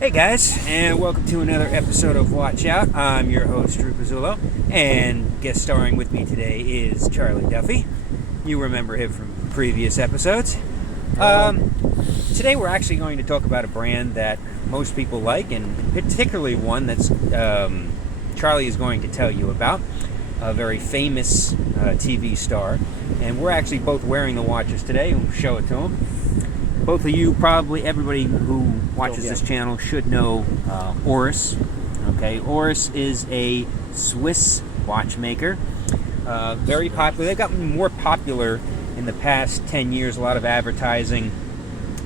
Hey guys, and welcome to another episode of Watch Out. I'm your host, Drew Pizzulo, and guest starring with me today is Charlie Duffy. You remember him from previous episodes. Today we're actually going to talk about a brand that most people like, and particularly one that's Charlie is going to tell you about, a very famous TV star. And we're actually both wearing the watches today, and we'll show it to him. Both of you, probably everybody who watches this channel should know Oris. Okay, Oris is a Swiss watchmaker. Very popular. They've gotten more popular in the past 10 years. A lot of advertising.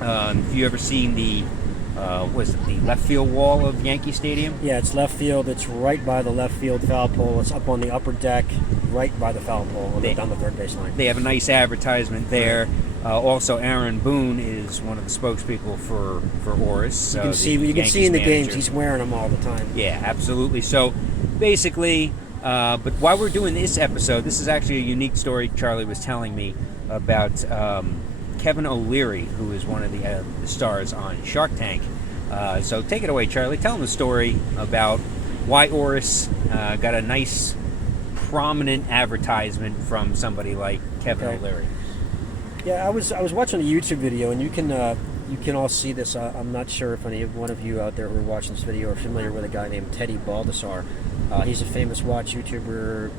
Have you ever seen the the left field wall of Yankee Stadium? Yeah, it's left field. It's right by the left field foul pole. It's up on the upper deck, right by the foul pole, down the third baseline. They have a nice advertisement there. Also, Aaron Boone is one of the spokespeople for Oris. You can see in the games he's wearing them all the time. Yeah, absolutely. So, basically, but while we're doing this episode, this is actually a unique story Charlie was telling me about Kevin O'Leary, who is one of the stars on Shark Tank. So take it away, Charlie. Tell them the story about why Oris got a nice, prominent advertisement from somebody like Kevin O'Leary. Yeah, I was watching a YouTube video, and you can all see this. I'm not sure if any one of you out there who are watching this video are familiar with a guy named Teddy Baldessar. He's a famous watch YouTuber,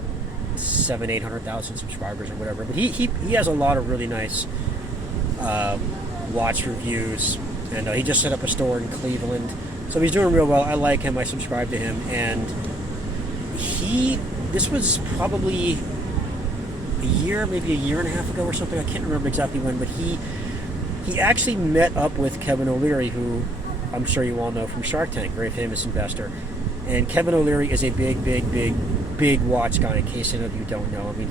800,000 subscribers or whatever. But he has a lot of really nice watch reviews, and he just set up a store in Cleveland, so he's doing real well. I like him. I subscribe to him, and this was probably maybe a year and a half ago or something. I can't remember exactly when, but he actually met up with Kevin O'Leary, who I'm sure you all know from Shark Tank, very famous investor. And Kevin O'Leary is a big watch guy, in case any of you don't know. I mean,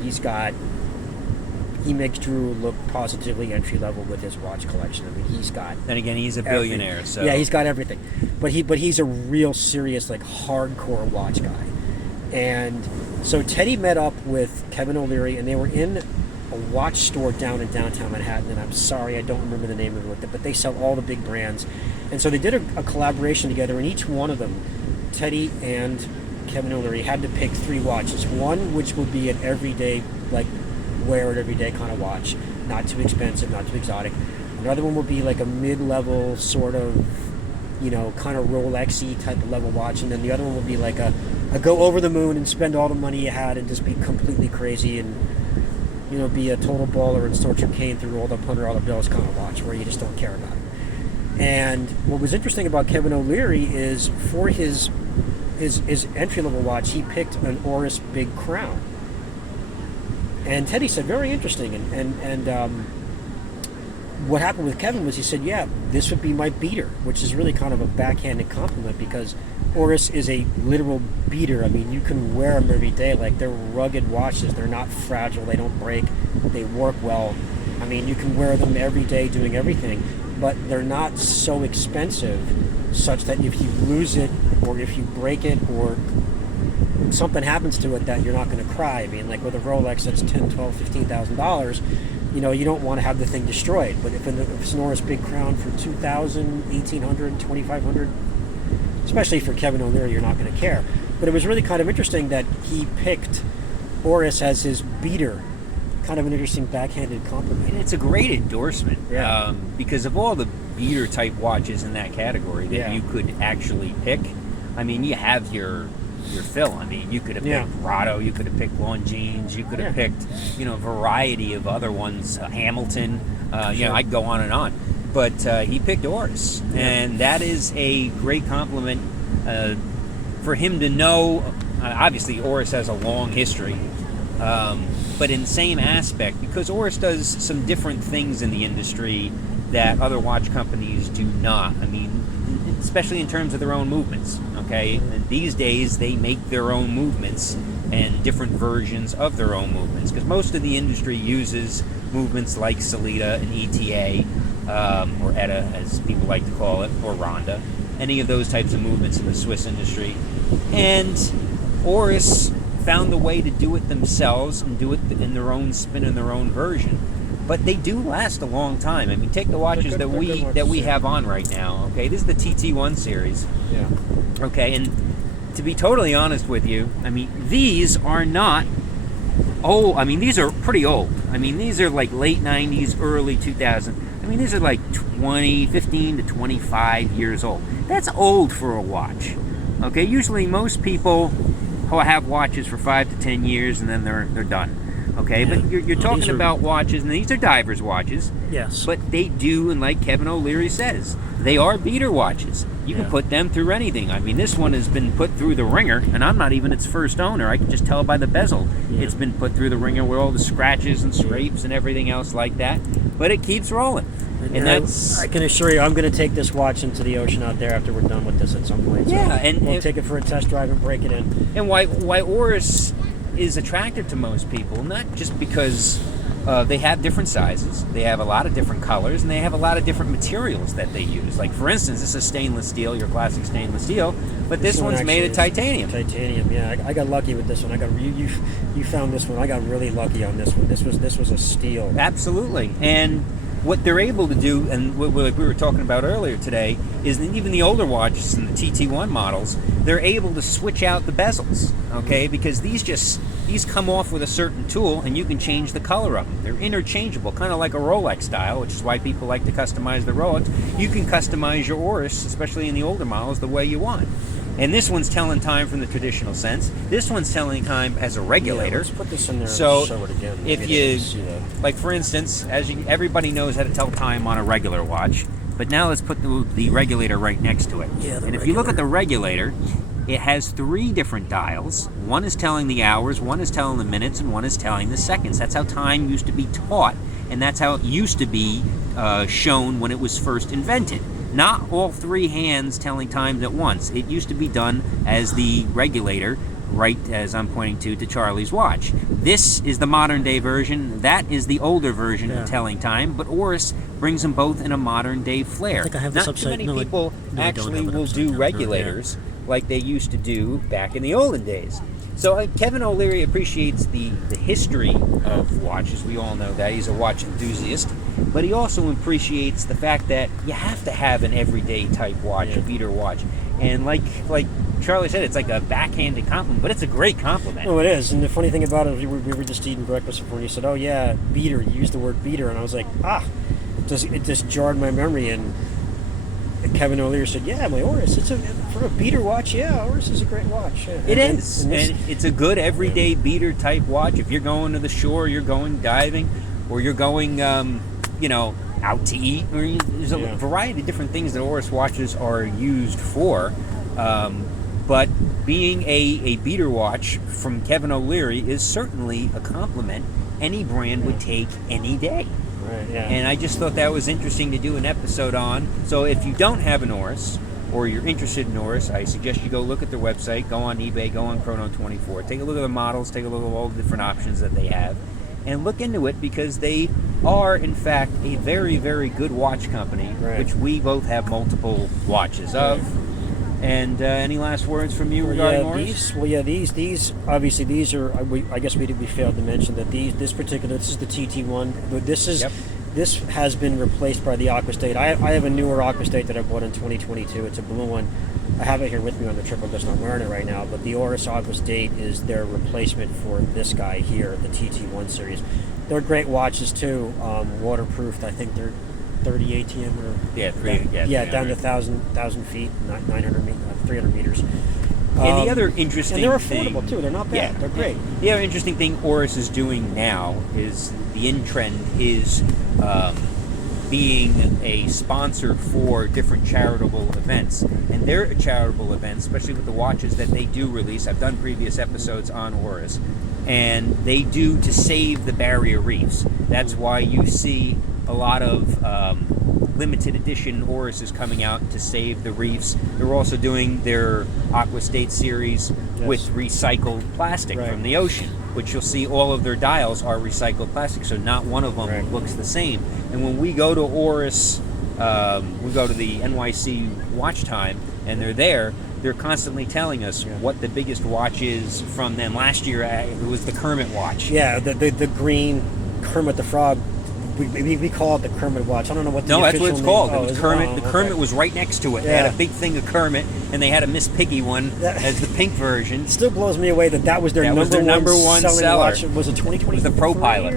he makes Drew look positively entry level with his watch collection. I mean, he's got. Then again, he's a billionaire, everything. so Yeah, he's got everything. But he's a real serious, like, hardcore watch guy. And so Teddy met up with Kevin O'Leary, and they were in a watch store down in downtown Manhattan. And I'm sorry, I don't remember the name of it, but they sell all the big brands. And so they did a collaboration together, and each one of them, Teddy and Kevin O'Leary, had to pick 3 watches. One which would be an everyday, like, wear it every day kind of watch, not too expensive, not too exotic. Another one would be like a mid-level sort of, kind of Rolex-y type of level watch, and then the other one would be like a go over the moon and spend all the money you had and just be completely crazy and be a total baller and snort your cane through all the $100 bills kind of watch where you just don't care about it. And what was interesting about Kevin O'Leary is for his entry-level watch, he picked an Oris Big Crown. And Teddy said, very interesting. And what happened with Kevin was he said, yeah, this would be my beater, which is really kind of a backhanded compliment because Oris is a literal beater. I mean, you can wear them every day. Like, they're rugged watches. They're not fragile. They don't break. They work well. I mean, you can wear them every day doing everything, but they're not so expensive such that if you lose it or if you break it or something happens to it that you're not going to cry. I mean, like with a Rolex that's $10,000, $12,000, $15,000, you don't want to have the thing destroyed. But if it's an Oris Big Crown for $2,000, $1,800, $2,500, especially for Kevin O'Leary, you're not going to care. But it was really kind of interesting that he picked Oris as his beater. Kind of an interesting backhanded compliment. And it's a great endorsement, because of all the beater type watches in that category that you could actually pick. I mean, you have your fill. I mean, you could have picked Grotto, you could have picked Longines, you could have picked, a variety of other ones, Hamilton, I'd go on and on. But he picked Oris, and that is a great compliment for him to know. Obviously, Oris has a long history, but in the same aspect, because Oris does some different things in the industry that other watch companies do not. I mean, especially in terms of their own movements, okay? And these days, they make their own movements and different versions of their own movements, because most of the industry uses movements like Sellita and ETA, or ETA, as people like to call it, or Ronda, any of those types of movements in the Swiss industry. And Oris found a way to do it themselves and do it in their own spin and their own version. but they do last a long time. I mean, take the watches that we have on right now. Okay, this is the TT1 series. Yeah. Okay, and to be totally honest with you, I mean, these are not old. I mean, these are pretty old. I mean, these are like late 90s, early 2000s. I mean, these are like 15 to 25 years old. That's old for a watch. Okay, usually most people have watches for 5 to 10 years and then they're done. Okay, but you're talking about watches, and these are divers' watches. Yes. But they do, and like Kevin O'Leary says, they are beater watches. You can put them through anything. I mean, this one has been put through the ringer, and I'm not even its first owner. I can just tell by the bezel. Yeah. It's been put through the ringer with all the scratches and scrapes and everything else like that. But it keeps rolling. And that's... I can assure you, I'm going to take this watch into the ocean out there after we're done with this at some point. So we'll take it for a test drive and break it in. And why Oris is attractive to most people, not just because they have different sizes, they have a lot of different colors, and they have a lot of different materials that they use. Like, for instance, this is stainless steel, your classic stainless steel, but this one's made of titanium. Titanium, yeah. I got lucky with this one. You found this one. I got really lucky on this one. This was a steal. Absolutely. And what they're able to do, and what we were talking about earlier today, is that even the older watches and the TT1 models, they're able to switch out the bezels, okay? Because these come off with a certain tool, and you can change the color of them. They're interchangeable, kind of like a Rolex style, which is why people like to customize the Rolex. You can customize your Oris, especially in the older models, the way you want. And this one's telling time from the traditional sense. This one's telling time as a regulator. Yeah, let's put this in there so and show it again. If you, like for instance, everybody knows how to tell time on a regular watch, but now let's put the regulator right next to it. Yeah, and if you look at the regulator, it has 3 different dials. One is telling the hours, one is telling the minutes, and one is telling the seconds. That's how time used to be taught, and that's how it used to be shown when it was first invented. Not all 3 hands telling times at once. It used to be done as the regulator, right as I'm pointing to Charlie's watch. This is the modern day version. That is the older version of telling time, but Oris brings them both in a modern day flair. I think I have Not this too many people actually will do regulators like they used to do back in the olden days. So Kevin O'Leary appreciates the history of watches. We all know that. He's a watch enthusiast. But he also appreciates the fact that you have to have an everyday type watch, a beater watch. And like Charlie said, it's like a backhanded compliment, but it's a great compliment. No, it is. And the funny thing about it, we were just eating breakfast before, and he said, "Oh yeah, beater." You used the word beater, and I was like, it just jarred my memory. And Kevin O'Leary said, "Yeah, my Oris. For a beater watch. Yeah, Oris is a great watch. Yeah. It is, and it's a good everyday beater type watch. If you're going to the shore, you're going diving, or you're going, out to eat. Or there's a variety of different things that Oris watches are used for. But being a beater watch from Kevin O'Leary is certainly a compliment any brand would take any day. Right, yeah. And I just thought that was interesting to do an episode on. So if you don't have an Oris, or you're interested in Oris, I suggest you go look at their website, go on eBay, go on Chrono24, take a look at the models, take a look at all the different options that they have, and look into it, because they are, in fact, a very, very good watch company, which we both have multiple watches of. And any last words from you regarding Oris? These obviously these are. I guess we failed to mention that this is the TT1. But this has been replaced by the Aquastate. I have a newer Aquastate that I bought in 2022. It's a blue one. I have it here with me on the trip. I'm just not wearing it right now. But the Oris Aquastate is their replacement for this guy here, the TT1 series. They're great watches too. Waterproofed. I think they're 30 ATM or down to 1,000 feet, 300 meters. And the other interesting and they're thing, affordable too. They're not bad. Yeah, they're great. The other interesting thing Oris is doing now is the in-trend is being a sponsor for different charitable events. And their charitable events, especially with the watches that they do release, I've done previous episodes on Oris, and they do to save the barrier reefs. That's why you see a lot of limited edition Oris coming out to save the reefs. They're also doing their Aquastate series with recycled plastic from the ocean, which you'll see all of their dials are recycled plastic, so not one of them looks the same. And when we go to Oris, we go to the NYC Watch Time, and they're constantly telling us what the biggest watch is from them. Last year, it was the Kermit watch. Yeah, the green Kermit the Frog we call it the Kermit watch. I don't know what the No, that's official what it's name- called. Oh, It was is Kermit. Oh, The okay. Kermit was right next to it. They Yeah. had a big thing of Kermit, and they had a Miss Piggy one as the pink version. It still blows me away that was their That was their number one selling seller. watch. Was it 2020? It was the Pro Pilot.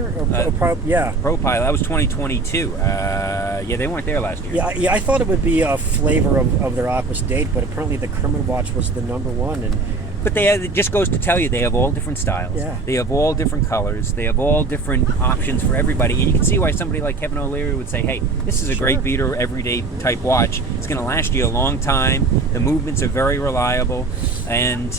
Yeah. Pro Pilot. That was 2022. Yeah, they weren't there last year. Yeah, I thought it would be a flavor of their Aquas date, but apparently the Kermit watch was the number one. And But it just goes to tell you they have all different styles. Yeah. They have all different colors. They have all different options for everybody. And you can see why somebody like Kevin O'Leary would say, hey, this is a great beater, everyday type watch. It's going to last you a long time. The movements are very reliable. And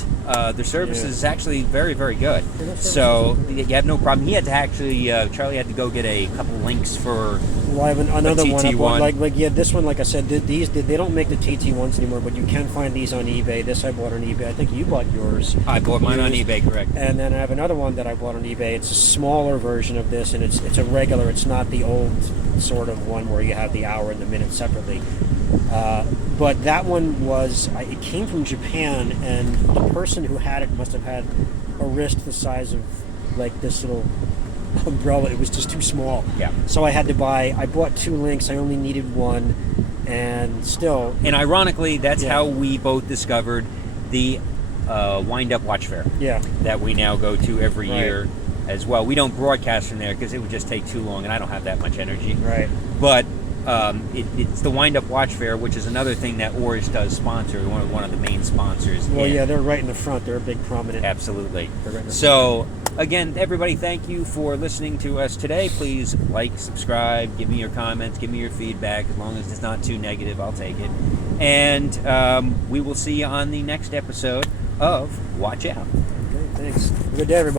their service is actually very, very good. So you have no problem. He had to actually, Charlie had to go get a couple links for well, I have another one. I bought, TT1. This one, like I said, they don't make the TT ones anymore, but you can find these on eBay. This I bought on eBay. I think you bought yours. I bought mine on used. eBay, correct. And then I have another one that I bought on eBay. It's a smaller version of this, and it's a regular. It's not the old sort of one where you have the hour and the minute separately. But that one it came from Japan, and the person who had it must have had a wrist the size of like this little umbrella. It was just too small. Yeah. So I bought 2 links. I only needed one, and still. And ironically, that's how we both discovered the wind-up watch fair. Yeah. That we now go to every year as well. We don't broadcast from there because it would just take too long, and I don't have that much energy. Right. But it's the wind-up watch fair, which is another thing that Oris does sponsor. One of the main sponsors. Well, yeah, they're right in the front. They're a big prominent. Absolutely. They're right in the So, again, everybody, thank you for listening to us today. Please like, subscribe, give me your comments, give me your feedback. As long as it's not too negative, I'll take it. And we will see you on the next episode of Watch Out. Okay, thanks. Have a good day, everybody.